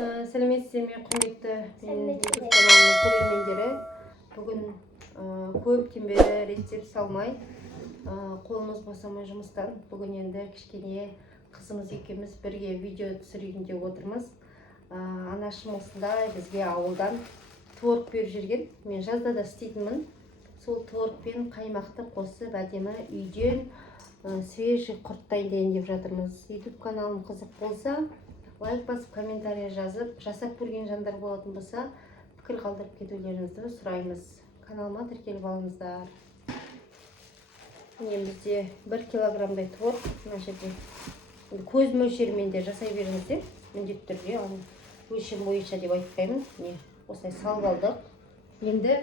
Сәлеметсіздер ме, құрметті YouTube каналының көрермендері. Бүгін көптен бері рецепт салмай, қолымыз босамай жұмыстан. Бүгін енді кішкене қызымыз екеуміз бірге видео түсірейін деп отырмыз. Анашым осындай бізге ауылдан творог беріп жүрген. Мен жазда да істейтінмін. Сол творогпен қаймақты қосып әдемі үйден свежий құрт дайындайын деп жатырмыз. YouTube каналым қызық болса, лайк басып, комментарий жазып, жасап көрген жандар болатын болса, пікір қалдырып кетулеріңізді сұраймыз. Каналыма тіркеліп алыңыздар. Міне бізде 1 килограммдай творог. Мына жерде көз мөлшерімен де жасай беріңіздер. Міндетті түрде өлшем бойынша деп айтпаймын. Міне осылай салып алдық. Енді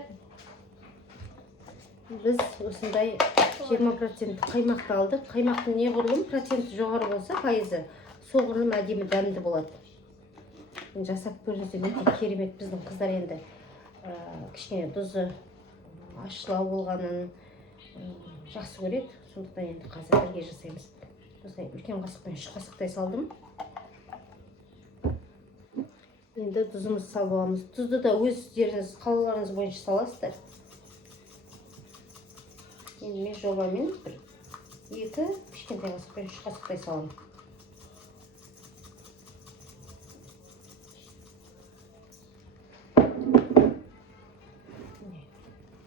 біз осындай 20% қаймақты алдық. Қаймақтың не құрылым проценті жоғары болса, пайызы, сол құрылым әдемі дәмді болады. Жасап көріңіздер, өте керемет. Біздің қыздар енді кішкене тұзы ашылау болғанын жақсы көреді. Сондықтан енді қазір бірге жасаймыз. Осылай үлкен қасықпен 3 қасықтай салдым. Енді тұзымызды салып аламыз. Тұзды да өздеріңіз қалауларыңыз бойынша саласыздар. Енді мен жобамен 2 кішкентай қасықпен 3 қасықтай саламын.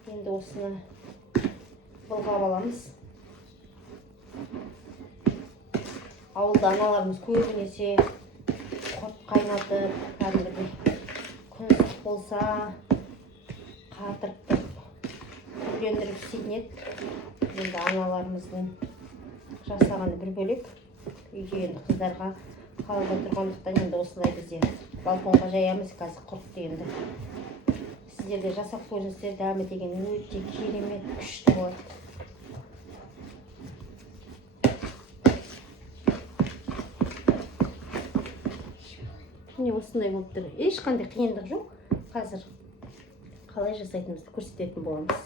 Енді осыны былғап аламыз. Ауылда аналарымыз көбінесе құрт қайнатып, кәдімгідей күн ыстық болса қатырып үйлендіріп істейтін еді. Енді аналарымыздың жасағаны бір бөлек. Үйде енді қыздарға қалада тұрғандықтан енді осылай бізде балконға жаямыз қазір құртты. Енді сіздерде жасап көріңіздер, дәмі деген өте керемет, күшті болады. Міне осындай болып тұр. Ешқандай қиындық жоқ. Қазір қалай жасайтынымызды көрсететін боламыз.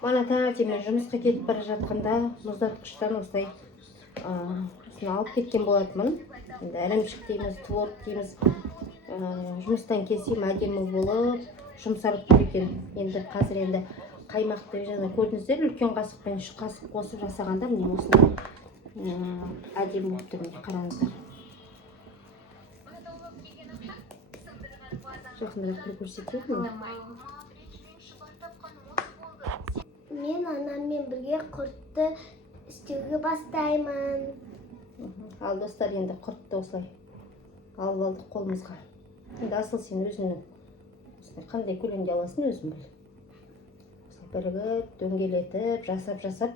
Мана таңертең жұмысқа кетіп бара жатқанда мұздатқыштан осылай алып кеткен болатынмын. Енді ірімшік дейміз, творог дейміз. Жұмыстан келсем әдемі болып жұмсарып тұр екен. Енді қазір енді қаймақты жаңа көрдіңіздер, үлкен қасықпен 3 қасық қосып жасағанда міне осындай әдемі болып тұр. Міне қараңыздар. Жақындырақ көрсетейін. Мен анаммен бірге құртты істеуге бастаймын. Ал достар, енді құртты осылай алып алдық қолымызға. Енді асыл сен өзіңнің қандай көлемде аласың өзің біл. Бірігіп, дөңгелетіп, жасап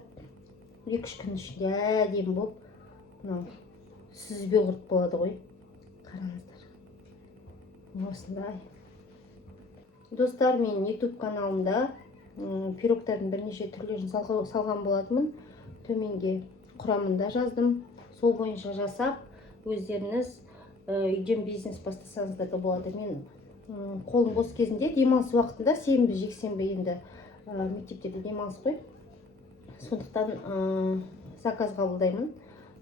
2-3 күн ішінде әдемі болып, сүзбе құрт болады ғой. Қараңыздар. Осындай. Достар, мен YouTube каналымда пирогтардың бірнеше түрлерін салған болатынмын. Төменге құрамында жаздым. Сол бойынша жасап, өздеріңіз үйден бизнес бастасаңыздар да болады. Мен қолым бос кезінде, демалыс уақытында, сенбі, жексенбі енді мектептерде демалыс қой. Сондықтан заказ қабылдаймын.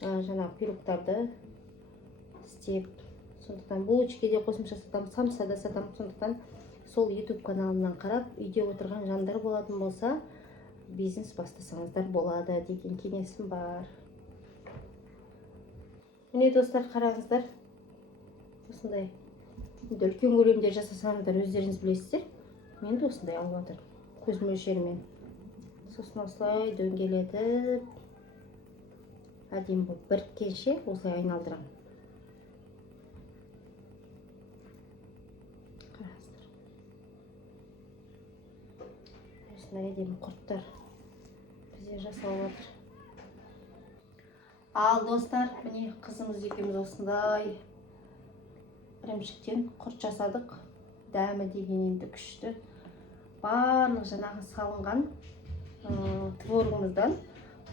Жаңағы пирогтарды істеп, сондықтан булочкеде қосымша сатамын, самса да сатамын. Сондықтан сол YouTube каналымнан қарап, үйде отырған жандар болатын болса, бизнес бастасаңыздар болады деген кеңесім бар. Міне достар, қараңыздар. Осындай үлкен көлемде жасасаңыздар өздеріңіз білесіздер. Мен де осындай алып жатырмын. Көз мөлшерімен. Сосын осылай дөңгелетіп, әдемі болып біріккенше осылай айналдырамын. Қараңыздар. Осындай әдемі құрттар бізде жасалып жатыр. Ал достар, міне қызымыз екеуміз осындай ірімшіктен құрт жасадық. Дәмі деген енді күшті. Барлық жаңағы салынған творогымыздан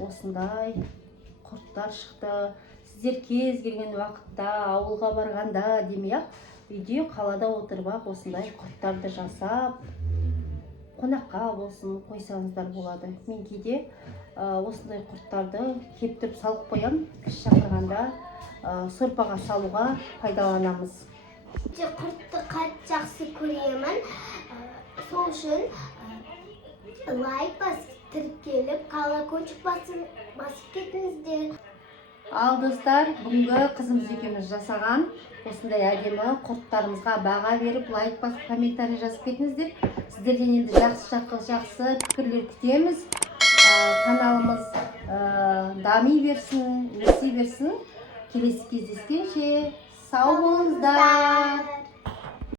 осындай құрттар шықты. Сіздер кез келген уақытта, ауылға барғанда демей-ақ, үйде қалада отырып осындай құрттарды жасап, қонаққа болсын қойсаңыздар болады. Мен кейде осындай құрттарды кептіріп салып қоям. Кіш шақырғанда сорпаға салуға пайдаланамыз. Құртты қатты жақсы көремін. Сол үшін лайк басып, тіркеліп, колокольчик басып кетіңіздер. Ал достар, бүгінгі қызымыз екеуміз жасаған осындай әдемі құрттарымызға баға беріп, лайк басып, комментарий жазып кетіңіздер. Сіздерден енді жақсы пікірлер күтеміз. Каналымыз дами берсін, өсе берсін. Келесі кездескенше сау болыңыздар.